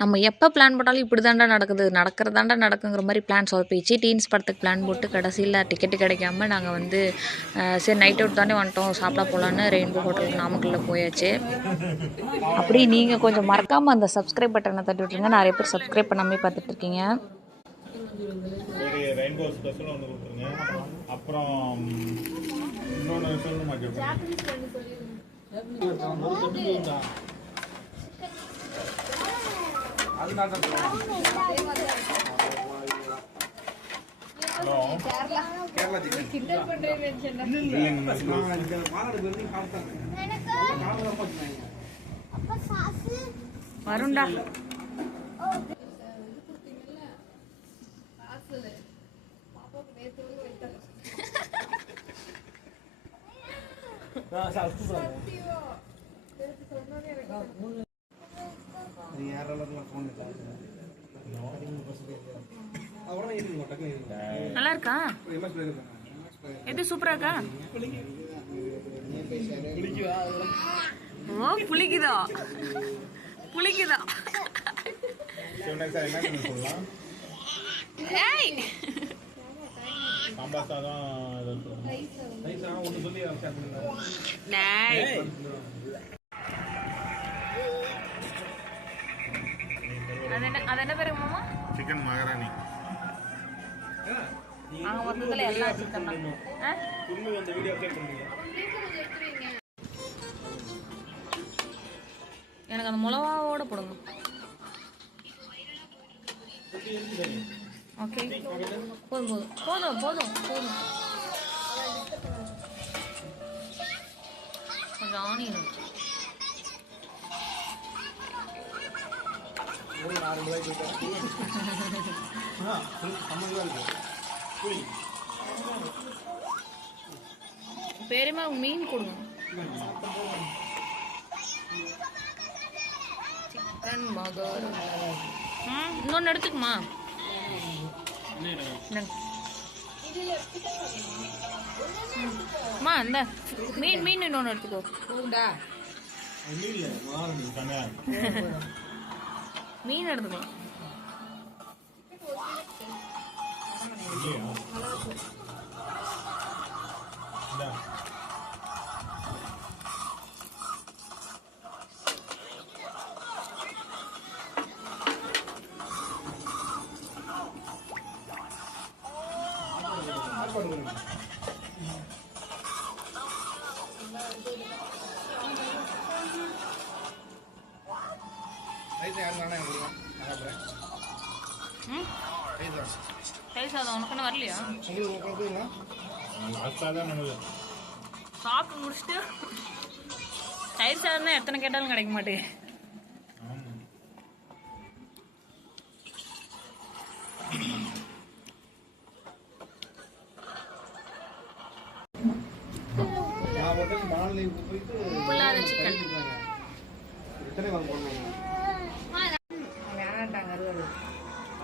நம்ம எப்போ பிளான் போட்டாலும் இப்படி தாண்டா நடக்குது, நடக்கிறதாண்டா நடக்குங்கிற மாதிரி பிளான் சொதப்பிச்சு. டீன்ஸ் படத்துக்கு பிளான் போட்டு கடைசியில் டிக்கெட்டு கிடைக்காம நாங்கள் வந்து சரி நைட் அவுட் தானே வந்துட்டோம், சாப்பிட போகலான்னு ரெயின்போ ஹோட்டலுக்கு நாமக்கல்லில் போயாச்சு. அப்படி நீங்கள் கொஞ்சம் மறக்காமல் அந்த சப்ஸ்கிரைப் பட்டனை தட்டி விட்ருங்க. நிறைய பேர் சப்ஸ்கிரைப் பண்ணாமே பார்த்துட்ருக்கீங்க. ரெயின்போ ஸ்பெஷல் ஒன்று கொடுத்துருங்க. அப்புறம் இன்னொன்று சொல்லணுமா ஹலோ வருண்டா நல்லா இருக்கா? எது சூப்பரா இருக்கா? ஓ புளிக்குதா புளிக்குதா? சாம்பார் சாதம் அது என்ன பேரு மாமா? சிக்கன் மகாராணி. மொத்தத்தில் எல்லா சிக்கன் தான். எனக்கு அந்த மிளகாவோட போடுங்க. ஓகே போதும் போதும் போதும் போதும் போதும். கொஞ்சம் ஆனியன் பெருமா மீன் கொடுங்க. சிக்கன் மகார் இன்னொன்று எடுத்துக்குமா? அம்மா இந்த மீன் இன்னொன்று எடுத்துக்கோ. மீன் எடுத்துக்கலாம். உனக்கு வரலையா? சாப்பிட்டு முடிச்சுட்டு தயிர் சாதம் தான் எத்தனை கேட்டாலும் கிடைக்க மாட்டேங்குது. சிக்கன்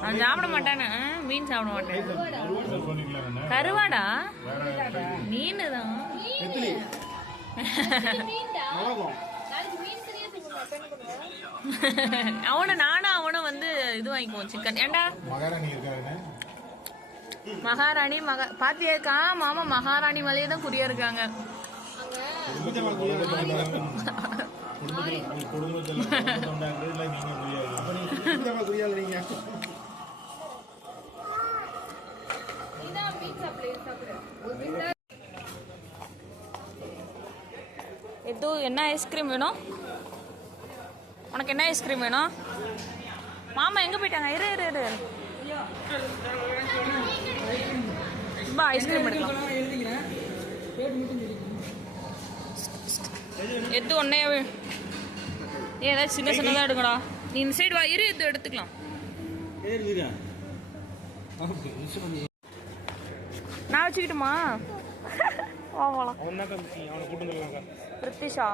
நான் சாப்பிட மாட்டேன்னு. மீன் சாப்பிட மாட்டேன். கருவாடா? மீன் தான். அவனும் வந்து இது வாங்கிக்குவோம் சிக்கன். ஏண்டா மகாராணி பாத்தியாக்கா மாமா மகாராணி மலையே தான் குறியா இருக்காங்க. எது என்ன ஐஸ்கிரீம் வேணும் உனக்கு? என்ன ஐஸ்கிரீம் வேணும்? மாமா எங்க போயிட்டாங்க? இரு இரு இரு பா ஐஸ்கிரீம் எடுக்கலாம். எது ஒன்னே ஏதாச்சும் சின்ன சின்னதாக எடுக்கடா. நீ இந்த சைடு வா. இரு இது எடுத்துக்கலாம். நான் வச்சுக்கிட்டுமா? பிரித்திஷா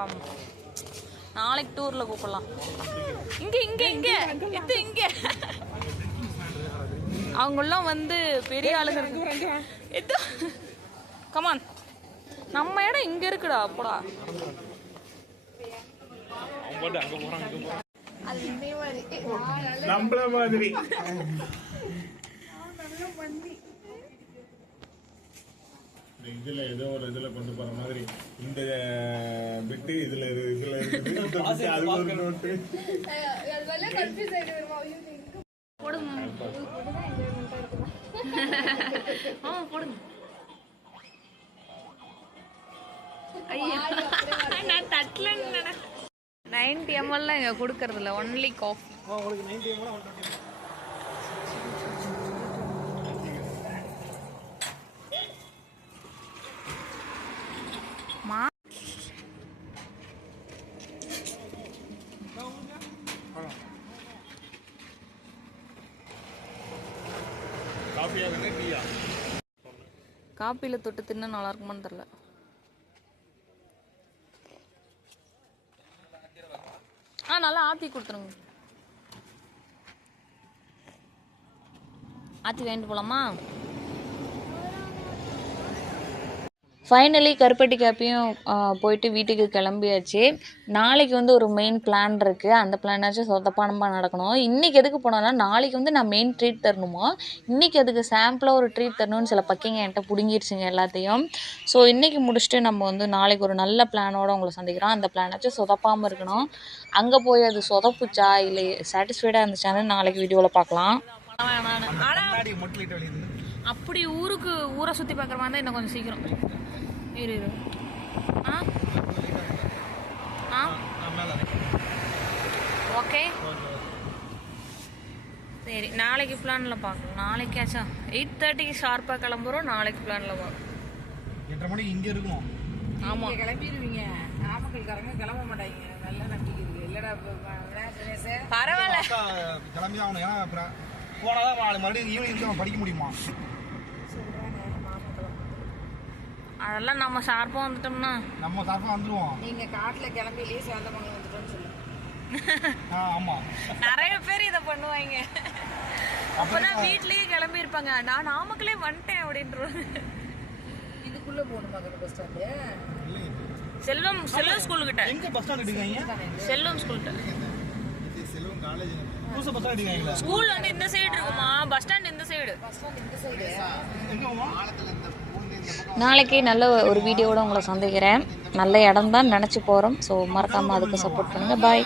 நாளைக்கு டூர்ல கூப்பிடலாம். இங்க இங்க இங்க எது இங்க அவங்கெல்லாம் வந்து பெரிய ஆளுங்க எது. கமான் நம்ம இடம் இங்க இருக்குடா. அப்படா நம்மள மாதிரி இதுல ஏதோ ஒரு இதுல கொண்டு போற மாதிரி இந்த பிட்டு இதுல இருக்குது இந்த bit அது ஒரு நோட்டு போடுங்க ஐயா நான் தட்டல 90 ml இங்க கொடுக்கறது இல்ல ஒன்லி காஃபி உங்களுக்கு 90 ml காஃபியா வேணா டீயா காப்பியில் தொட்டு தின்னா நல்லா இருக்குமான்னு தெரில. நல்லா ஆற்றி கொடுத்துருங்க. ஆற்றி வாங்கிட்டு போகலாமா? ஃபைனலி கருப்பட்டி காப்பியும் போயிட்டு வீட்டுக்கு கிளம்பியாச்சு. நாளைக்கு வந்து ஒரு மெயின் பிளான் இருக்குது. அந்த பிளானாச்சும் சொதப்பானமாக நடக்கணும். இன்றைக்கி எதுக்கு போனோன்னா நாளைக்கு வந்து நான் மெயின் ட்ரீட் தரணுமா, இன்றைக்கி அதுக்கு சாம்பிளாக ஒரு ட்ரீட் தரணும்னு சில பக்கிங்க என்கிட்ட பிடுங்கிடுச்சுங்க எல்லாத்தையும். ஸோ இன்றைக்கி முடிச்சுட்டு நம்ம வந்து நாளைக்கு ஒரு நல்ல பிளானோடு உங்களை சந்திக்கிறோம். அந்த பிளானாச்சும் சொதப்பாமல் இருக்கணும். அங்கே போய் அது சொதப்புச்சா இல்லை சாட்டிஸ்ஃபைடாக இருந்துச்சான்னு நாளைக்கு வீடியோவில் பார்க்கலாம். அப்படி ஊரை சுற்றி பார்க்குற மாதிரி தான் இன்னும் கொஞ்சம் சீக்கிரம் இரு. ஓகே சரி, நாளைக்கு பிளானில் பார்க்கலாம். நாளைக்காச்சா 8:30க்கு ஷார்ப்பாக கிளம்புறோம். நாளைக்கு பிளானில் பார்க்கலாம். 8:30 மணிக்கு இங்கே இருக்கணும். ஆமாம் கிளம்பிடுவீங்க. நாமக்கல்காரங்க கிளம்ப மாட்டாங்க. நல்ல நம்பிக்கை இருக்கு. இல்லடா பரவாயில்ல கிளம்பி ஆகணும். ஏன்னா அப்புறம் போனாதான் மறுபடியும் ஈவினிங் அவன் படிக்க முடியுமா? அதெல்லாம் நம்ம ஷார்ப்பாக வந்துட்டோம்னா நம்ம சார்பாக வந்துடுவோம். நீங்க காட்டுல கிளம்பிலேயே சேந்தமங்கலம் வந்துட்டோம்னு சொல்லுங்க. ஆமாம், நிறைய பேர் இதை பண்ணுவாங்க. அப்பதான் வீட்லயே கிளம்பி இருப்பாங்க. நான் நாமக்கலே வந்துட்டேன் அப்படின்றது. இதுக்குள்ள போகணுமா பஸ் ஸ்டாண்டு? செல்வம் ஸ்கூலுக்கிட்ட. எங்க பஸ் ஸ்டாண்ட் எடுக்காங்க? செல்வம் ஸ்கூல்கிட்ட. செல்வம் காலேஜ் புதுசா பஸ் ஸ்டாண்ட் எடுக்காங்களா? ஸ்கூல் வந்து இந்த சைடு இருக்குமா, பஸ் ஸ்டாண்ட் இந்த சைடு. நாளைக்கு நல்ல ஒரு வீடியோவோட உங்களை சந்திக்கிறேன். நல்ல இடம் தான் நினச்சி போகிறோம். ஸோ மறக்காமல் அதுக்கு சப்போர்ட் பண்ணுங்கள். பாய்.